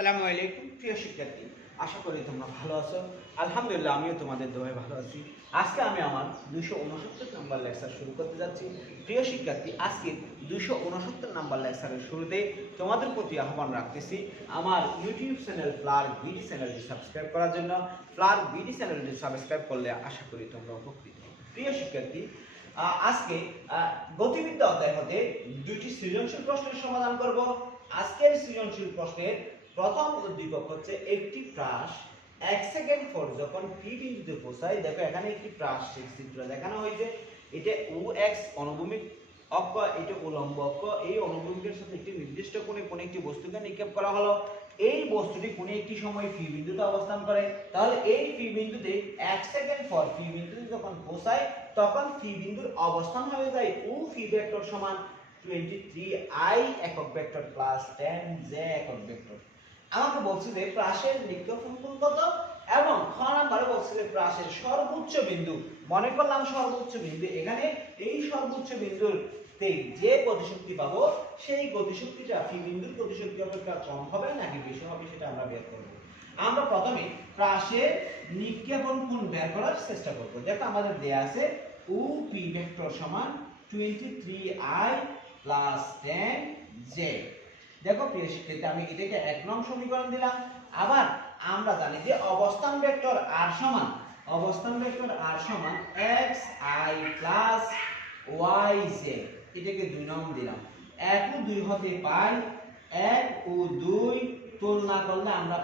সালামু আলাইকুম প্রিয় শিক্ষার্থী, আশা করি তোমরা ভালো আছো। আলহামদুলিল্লাহ, আমিও তোমাদের দোয়ায় ভালো আছি। আজকে আমি আমার 269 নম্বর লেকচার শুরু করতে যাচ্ছি। প্রিয় শিক্ষার্থী, আজকে 269 নম্বর লেকচারের শুরুতে তোমাদের প্রতি আহ্বান রাখতেছি আমার ইউটিউব চ্যানেল ফ্লার বিডি চ্যানেলটি সাবস্ক্রাইব করার জন্য। ফ্লার বিডি চ্যানেলটি সাবস্ক্রাইব করলে আশা করি তোমরা উপকৃত হবে। প্রিয় শিক্ষার্থী, আজকে গতিবিদ্যা অধ্যায় হতে দুইটি সৃজনশীল প্রশ্নের সমাধান করব। আজকের সৃজনশীল প্রশ্নের প্রথম উদ্দীপক হচ্ছে একটি প্রাস 1 সেকেন্ড পর যখন পি বিন্দুতে পৌঁছায়। দেখো এখানে একটি প্রাস চিত্র দেখানো হয়েছে। এটা ও এক্স অনুভূমিক অক্ষ, এটা উলম্ব অক্ষ। এই অনুভূমিকের সাথে একটি নির্দিষ্ট কোণে কোনো একটি বস্তুকে নিক্ষেপ করা হলো। এই বস্তুটি কোনো একটি সময় পি বিন্দুতে অবস্থান করে। তাহলে এই পি বিন্দুতে 1 সেকেন্ড পর পি বিন্দুতে যখন পৌঁছায় তখন পি বিন্দুর অবস্থান হয়ে যায় ও পি ভেক্টর সমান 23i একক ভেক্টর প্লাস 10j একক ভেক্টর। আমাকে বলছে যে প্রাসের নিক্ষেপণ কোণ কত এবং খ নাম্বারে বলছে যে প্রাসের সর্বোচ্চ বিন্দু। মনে করলাম সর্বোচ্চ বিন্দু, এখানে এই সর্বোচ্চ বিন্দুতে যে গতিশক্তি পাবো সেই গতিশক্তিটা পি বিন্দুর গতিশক্তি অপেক্ষা কম হবে নাকি বেশি হবে সেটা আমরা বের করব। আমরা প্রথমে প্রাসের নিক্ষেপণ কোণ বের করার চেষ্টা করব। দেখো আমাদের দেয়া আছে ও পি ভেক্টর সমান 23i প্লাস 10j। দেখো প্রিয় শিক্ষার্থী, আমি এটাকে 1 নং সমীকরণ দিলাম। আবার আমরা জানি যে অবস্থান ভেক্টর r সমান xi প্লাস yj, এটাকে 2 নং দিলাম। 1 ও 2 হতে পাই 1 ও 2 তুলনা করলে আমরা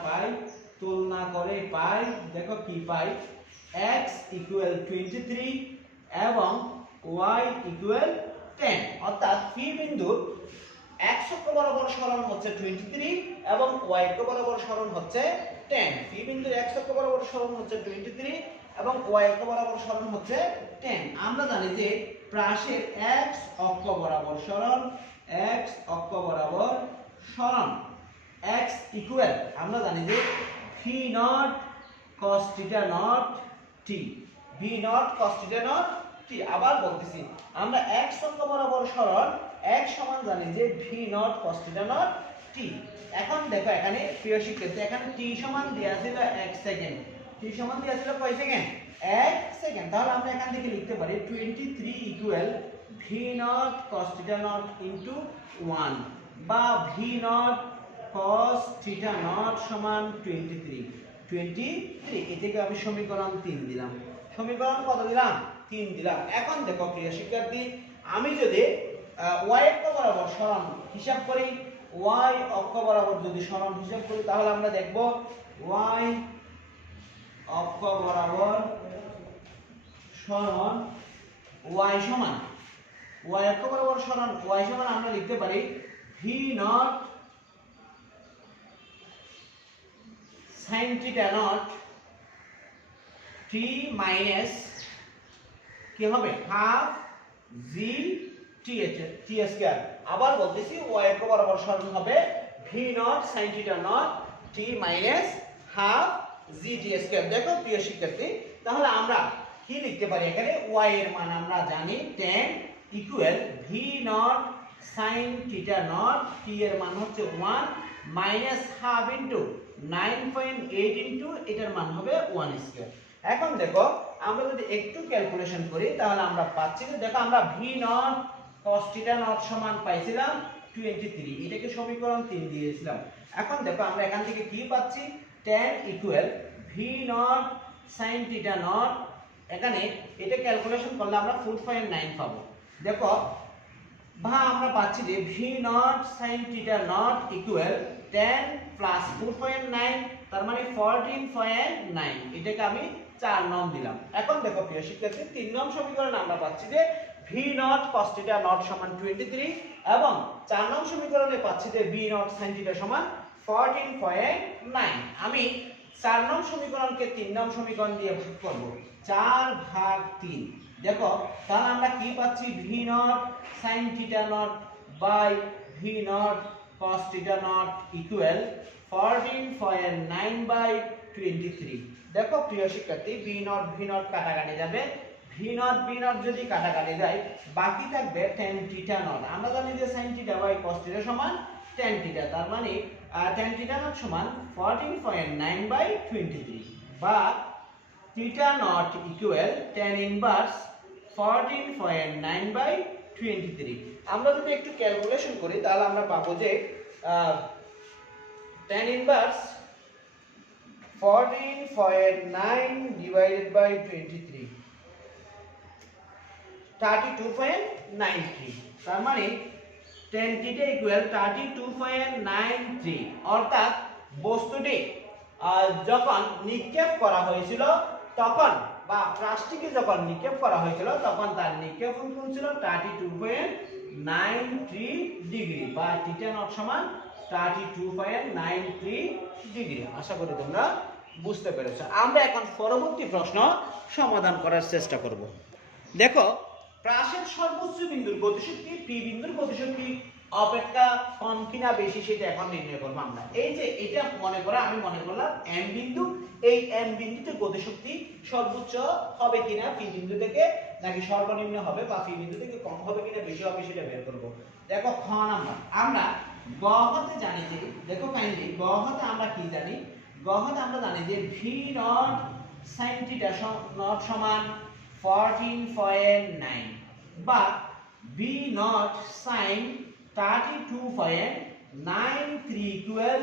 পাই, দেখো কি পাই, x ইকুয়াল 23 এবং y ইকুয়াল 10। অর্থাৎ পি বিন্দুর x অক্ষ বরাবর সরণ হচ্ছে 23 এবং y অক্ষ বরাবর সরণ হচ্ছে 10। পি বিন্দুর x অক্ষ বরাবর সরণ হচ্ছে 23 এবং y অক্ষ বরাবর সরণ হচ্ছে 10। আমরা জানি যে প্রাসের x অক্ষ বরাবর সরণ x ইকুয়াল, আমরা জানি যে v not cos theta not t, v not cos theta not t। আবার বলতেছি, আমরা x অক্ষ বরাবর সরণ x সমান জানি যে v not cos theta not t। এখন দেখো এখানে প্রিয় শিক্ষার্থী, এখানে t সমান দেয়া ছিল 1 সেকেন্ড। t সমান দেয়া ছিল কয় সেকেন্ড? 1 সেকেন্ড। তাহলে আমরা এখান থেকে লিখতে পারি 23 equal v not cos theta not into 1 বা v not cos theta not সমান 23। এই থেকে আমি সমীকরণ 3 দিলাম। সমীকরণ কত দিলাম? 3 দিলাম। এখন দেখো প্রিয় শিক্ষার্থী, আমি যদি y অক্ষ বরাবর সরণ হিসাব করি, y অক্ষ বরাবর যদি সরণ হিসাব করি তাহলে আমরা দেখব y অক্ষ বরাবর সরণ y সমান আমরা লিখতে পারি v naught sin theta not t minus কি হবে হাফ g t স্কয়ার। আবার বলতেছি y অক্ষ বরাবর সরণ হবে v naught sin theta not t minus half g t square. দেখো প্রিয় শিক্ষার্থী, তাহলে আমরা কি লিখতে পারি? এখানে y এর মান আমরা জানি 10 equal v naught sin theta not t এর মান হচ্ছে 1 মাইনাস হাফ ইনটু 9.8 ইনটু এটার মান হবে 1 স্কয়ার। এখন দেখো আমরা যদি একটু ক্যালকুলেশন করি তাহলে আমরা পাচ্ছি যে, দেখো আমরা v not cos theta not সমান পাইছিলাম 23, এটাকে সমীকরণ 3 দিয়েছিলাম। এখন দেখো আমরা এখান থেকে কি পাচ্ছি? 10 equal v naught sin theta not, এখানে এটা ক্যালকুলেশন করলে আমরা 4.9 পাবো। দেখো বা আমরা পাচ্ছি যে v naught sin theta naught equal 10 plus 4.9, তার মানে 14.9। এটাকে আমি 4 নং দিলাম। এখন দেখো প্রিয় শিক্ষার্থী, 3 নং সমীকরণে আমরা পাচ্ছি যে v not cos theta not সমান 23 এবং 4 নং সমীকরণে পাচ্ছি যে v নট sin থিটা সমান 14.9। আমি 4 নং সমীকরণকে 3 নং সমীকরণ দিয়ে ভাগ করব, 4/3। দেখো তাহলে আমরা কি পাচ্ছি? v naught sin theta naught by v not cos theta naught equal 14.9/23। দেখো প্রিয় শিক্ষার্থী, v নট কাটাকাটি যাবে, v নট যদি কাটাকাটি যায় বাকি থাকবে tan থিটা নট। আমরা জানি যে sin theta by cos theta সমান tan থিটা, তার মানে tan theta naught সমান 14.9/23 বা theta naught equal tan inverse 14.9/23। আমরা যদি একটু ক্যালকুলেশন করি তাহলে আমরা পাবো যে tan inverse 14.9 divided by 23 32.93, তার মানে tan theta equal 32.93, অর্থাৎ বস্তুটি যখন নিক্ষেপ করা হয়েছিল তখন বা প্লাস্টিকে যখন নিক্ষেপ করা হয়েছিল তখন তার নিক্ষেপ কোণ ছিল 32.93 ডিগ্রি বা থিটা নট সমান 32.93 ডিগ্রি। আশা করি তোমরা বুঝতে পেরেছো। আমরা এখন পরবর্তী প্রশ্ন সমাধান করার চেষ্টা করব। দেখো, প্রাসের সর্বোচ্চ বিন্দুর গতিশক্তি পি বিন্দুর গতিশক্তি অপেক্ষা কম কিনা বেশি সেটা এখন নির্ণয় করব আমরা। এই যে এটা মনে করা, আমি মনে করলাম এম বিন্দু, এই এম বিন্দুতে গতিশক্তি সর্বোচ্চ হবে কিনা পি বিন্দু থেকে, নাকি সর্বনিম্ন হবে বা পি বিন্দু থেকে কম হবে কিনা বেশি হবে সেটা বের করব। দেখো খ নাম্বার, আমরা গ হতে জানি যে, দেখো কাইন্ডলি গ হতে আমরা কি জানি, গ হতে আমরা জানি যে V naught sin theta not সমান 14.9 বা b নট sin 32.93 equal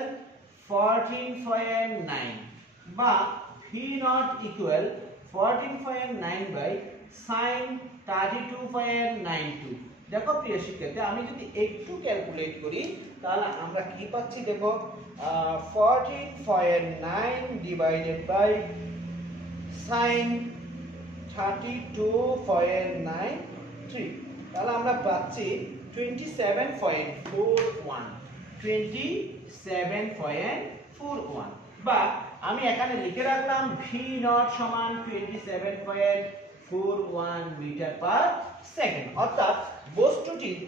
14.9 বা v not equal 14.9 by sin 32.92। দেখো প্রিয় শিক্ষার্থী, আমি যদি একটু ক্যালকুলেট করি তাহলে আমরা কি পাচ্ছি, দেখো 14.9 divided by sin 32.93, তাহলে আমরা পাচ্ছি 27.41 বা আমি এখানে লিখে রাখলাম ভি নট সমান 27.41 মিটার পার সেকেন্ড, অর্থাৎ বস্তুটির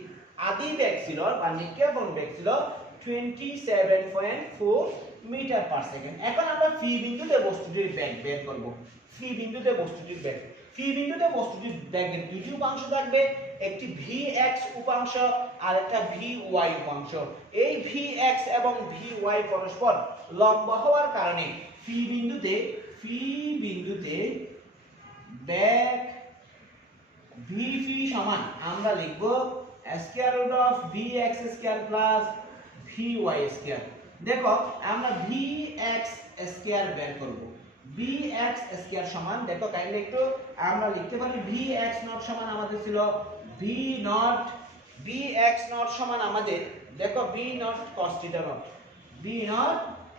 আদি বেগ ছিল বা নিক্ষেপণ বেগ ছিল 27.4 মিটার পার সেকেন্ড। এখন আমরা ফি বিন্দুতে বস্তুটির বেগ বের করব। ফি বিন্দুতে বস্তুটির বেগ, ফি বিন্দুতে বস্তুটির বেগের দুটি উপাংশ থাকবে, একটি vx উপাংশ আর একটা vy উপাংশ। এই vx এবং vy পরস্পর লম্ব হওয়ার কারণে ফি বিন্দুতে বেগ vp সমান আমরা লিখব square root of vx square plus vy square. দেখো আমরা vx স্কয়ার বের করব। vx স্কয়ার সমান, দেখো কাইন্ডলি একটু আমরা লিখতে পারি vx নট সমান আমাদের ছিল v নট, vx নট সমান আমাদের, দেখো v not cos theta not, v not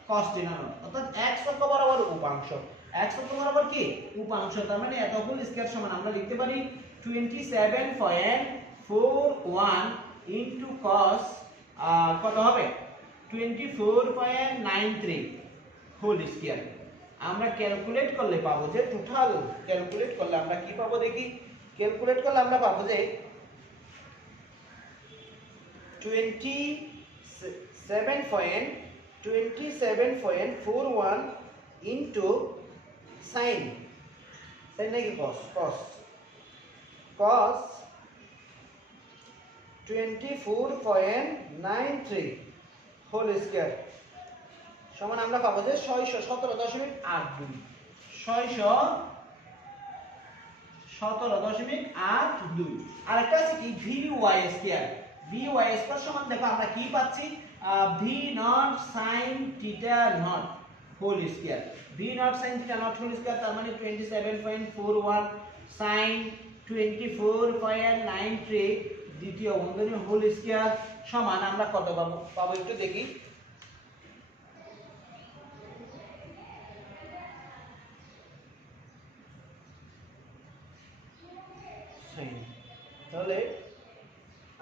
cos theta not, অর্থাৎ x অক্ষ বরাবর উপাংশ, x অক্ষ বরাবর কি উপাংশ, তার মানে এত হোল স্কয়ার সমান আমরা লিখতে পারি 27.41 ইনটু cos কত হবে 24.93 হোল স্কয়ার। আমরা ক্যালকুলেট করলে পাবো যে টোটাল ক্যালকুলেট করলে আমরা কি পাবো, দেখি ক্যালকুলেট করলে আমরা পাবো যে 27.41 ইনটু sin নাকি cos 24.93 হোল স্কয়ার সমান আমরা পাবো যে 617.82, 617.82। আর একটা আছে কি vy স্কয়ার, vy স্কয়ার সমান দেখো আমরা কি পাচ্ছি v naught sin theta naught whole square, v naught sin theta naught whole square, তার মানে 27.41 sin 24.93 দ্বিতীয় বন্ধনী হোল স্কয়ার সমান আমরা কত পাবো একটু দেখি, তাহলে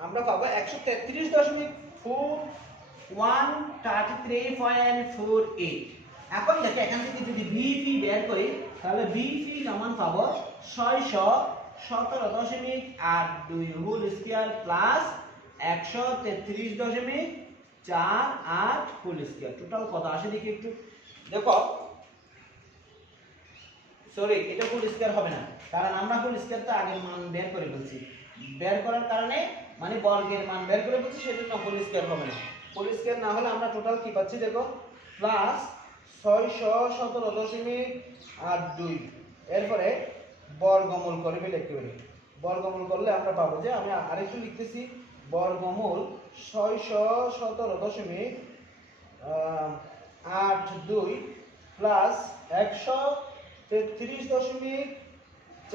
আমরা পাবো 133.48। এখন দেখো এখান থেকে যদি vp বের করি তাহলে vp সমান পাবো 617.82 whole square plus 133.48 whole square, total কত আসে দেখি একটু, দেখো সরি এটা হোল স্কয়ার হবে না, কারণ আমরা হোল স্কয়ারটা আগের মান বের করে ফেলছি, বের করার কারণে মানে বর্গের মান বের করে ফেলছি, সেজন্য হোল স্কয়ার হবে না। হোল স্কয়ার না হলে আমরা টোটাল কি পাচ্ছি দেখো প্লাস 617.82 এরপরে বর্গমূল করবে লিখতে পারি বর্গমূল করলে আমরা পাবো যে আমি আরেকটু লিখতেছি বর্গমূল 617.82 প্লাস 133.48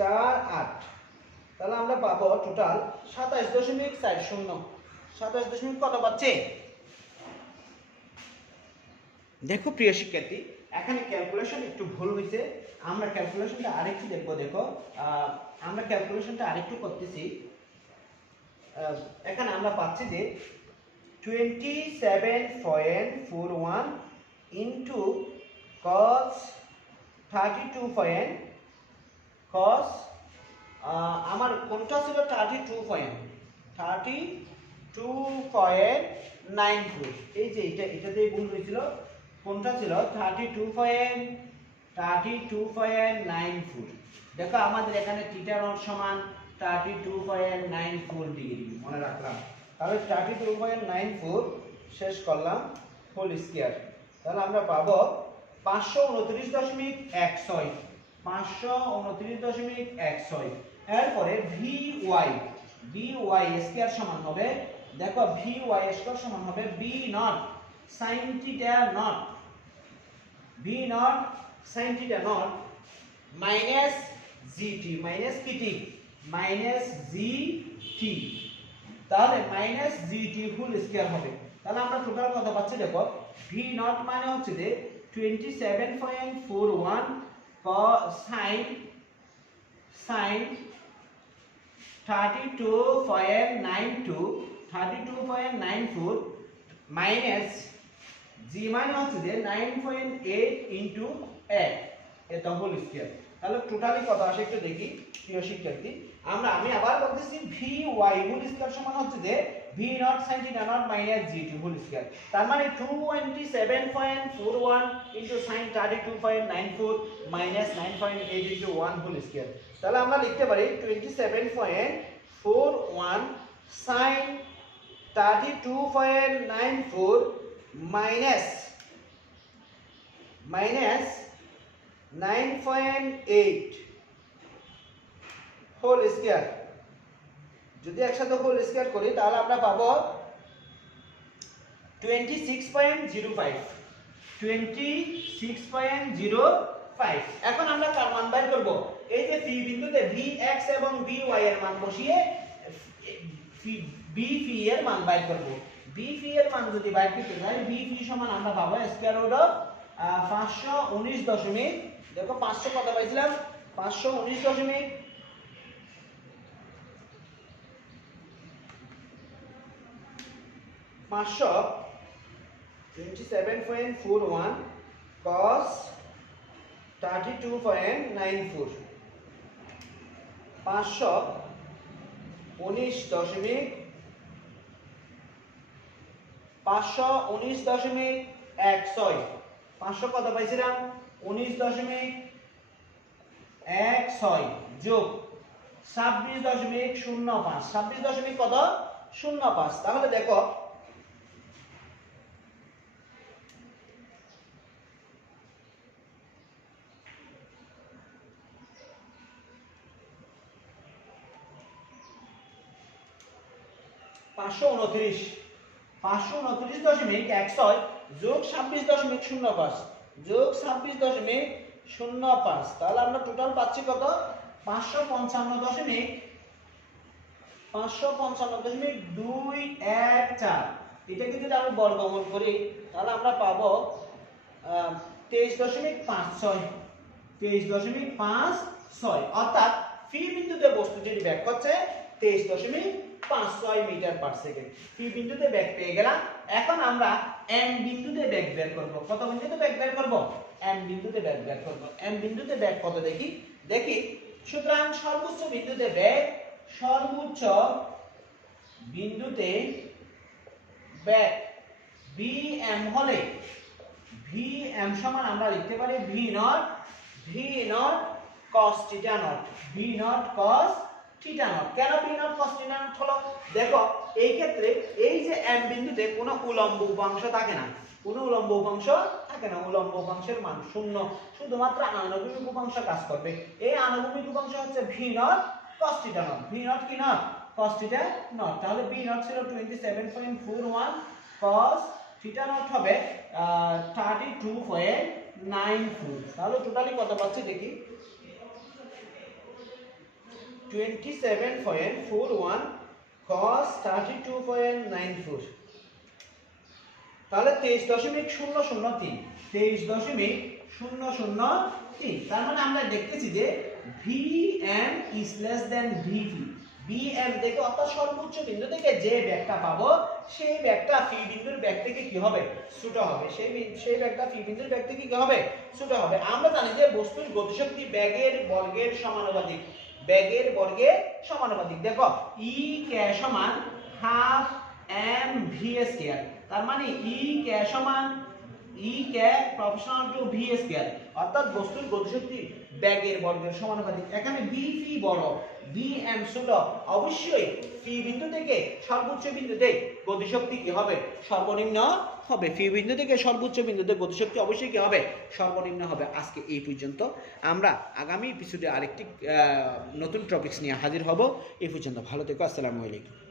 তাহলে আমরা পাবো টোটাল 27.40 27 কত পাচ্ছে দেখো প্রিয় শিক্ষার্থী এখানে ক্যালকুলেশন একটু ভুল হয়েছে আমরা ক্যালকুলেশনটা আরেকটু দেখব দেখো আমরা ক্যালকুলেশনটা আরেকটু করতেছি এখানে আমরা পাচ্ছি যে 27.41 ইনটু cos 32. cos আমার কোনটা ছিল 32.94 এই যে এটাতে ভুল হয়েছিল কোনটা ছিল 32.94 দেখো আমাদের এখানে থিটা নট সমান 32.94 ডিগ্রি মনে রাখলাম তাহলে 32.94 শেষ করলাম হোল স্কয়ার তাহলে আমরা পাবো 529.16 529.16 এরপরে vy স্কয়ার সমান হবে দেখো vy স্কয়ার সমান হবে b not sin theta not b not sin theta naught minus gt minus Kitty minus gt তাহলে মাইনাস gt হোল স্কয়ার হবে তাহলে আমরা টোটাল কত পাচ্ছি দেখো v নট মানে হচ্ছে যে 27.41 sin 32.94 মাইনাস g মানে হচ্ছে যে 9.8 ইনটু 8 এটা হোল স্কয়ার তাহলে টোটালি কত আসে একটু দেখি প্রিয় শিক্ষার্থী আমি আবার বলতেছি vy হোল স্কয়ার সমান হচ্ছে যে v naught sin theta naught minus gt whole square তার মানে 27.41 into sin 32.94 minus 9.8 into 1 whole square তাহলে আমরা লিখতে পারি 27.41 sin 32.94 মাইনাস 9.8 হোল স্কয়ার যদি একসাথে হোল স্কয়ার করি তাহলে আমরা পাবো 26.05 এখন আমরা কার মান বের করব এই যে পি বিন্দুতে vx এবং vy এর মান বসিয়ে b phi এর মান বের করব b phi এর মান যদি বের করতে যাই b phi সমান আমরা পাবো স্কয়ার রুট অফ 519 দশমিক দেখো 500 কত পাইছিলাম 519 দশমিক 27.41 cos 32.94 519.16 500 কত পাইছিলাম 19.16 যোগ 26.05 কত 05 তাহলে দেখো পাঁচশো উনত্রিশ 529.16 যোগ 26.05 যোগ 26.05 তাহলে আমরা টোটাল পাচ্ছি কত 555.214 এটাকে যদি আমি বর্গমূল করি তাহলে আমরা পাবো 23.56 অর্থাৎ পি বিন্দুতে বস্তু যদি ব্যাক করছে 23.56 মিটার পার সেকেন্ড পি বিন্দুতে ব্যাক পেয়ে গেলাম এখন আমরা এম বিন্দুতে ব্যাক বের করব কত বিন্দুতে ব্যাক বের করব এম বিন্দুতে ব্যাক বের করব এম বিন্দুতে ব্যাক কত দেখি সুতরাং সর্বোচ্চ বিন্দুতে ব্যাক vm হলে vm সমান আমরা লিখতে পারি v not cos theta not v not cos theta not. কেন P not cos theta not হলো? দেখো এই ক্ষেত্রে এই যে এম বিন্দুতে কোনো উলম্ব উপাংশ থাকে না, কোনো উলম্ব উপাংশ থাকে না, উলম্ব উপাংশের মান শূন্য, শুধুমাত্র আনুভূমিক উপাংশ কাজ করবে। এই আনুভূমিক উপাংশ হচ্ছে V naught cos theta not. V naught কি নট? Cos theta not. তাহলে ভি নট ছিল 27.41, কস থিটা নট হবে 32.94। তাহলে টোটালি কত পাচ্ছি দেখি, 27.41 cos 32.94, তাহলে 23.003, 23.003। তার মানে আমরা দেখতেছি যে Vm is less than Vp। Vm থেকে অর্থাৎ সর্বোচ্চ বিন্দু থেকে যে ব্যাগটা পাবো সেই ব্যাগটা পি বিন্দুর ব্যাগ থেকে কি হবে? ছোট হবে। সেই ব্যাগটা পি বিন্দুর ব্যাগ থেকে কি হবে? ছোট হবে। আমরা জানি যে বস্তুর গতিশক্তি ব্যাগের বর্গের সমানুপাতিক, ব্যাগের বর্গের সমানুপাতিক। দেখো ই কে সমান হাফ এম ভি স্কয়ার, তার মানে ই কে সমান ই কে প্রপোর্শনাল টু ভি স্কয়ার, অর্থাৎ বস্তুর গতিশক্তি ব্যাগের বর্গের সমানুপাতিক। এখানে বি পি বড়, বি এম ছোট, অবশ্যই পি বিন্দু থেকে সর্বোচ্চ বিন্দুতে গতিশক্তি কি হবে? সর্বনিম্ন হবে। পি বিন্দু থেকে সর্বোচ্চ বিন্দুতে গতিশক্তি অবশ্যই কি হবে? সর্বনিম্ন হবে। আজকে এই পর্যন্ত। আমরা আগামী এপিসোডে আরেকটি নতুন টপিকস নিয়ে হাজির হব। এই পর্যন্ত ভালো থেকো। আসসালামু আলাইকুম।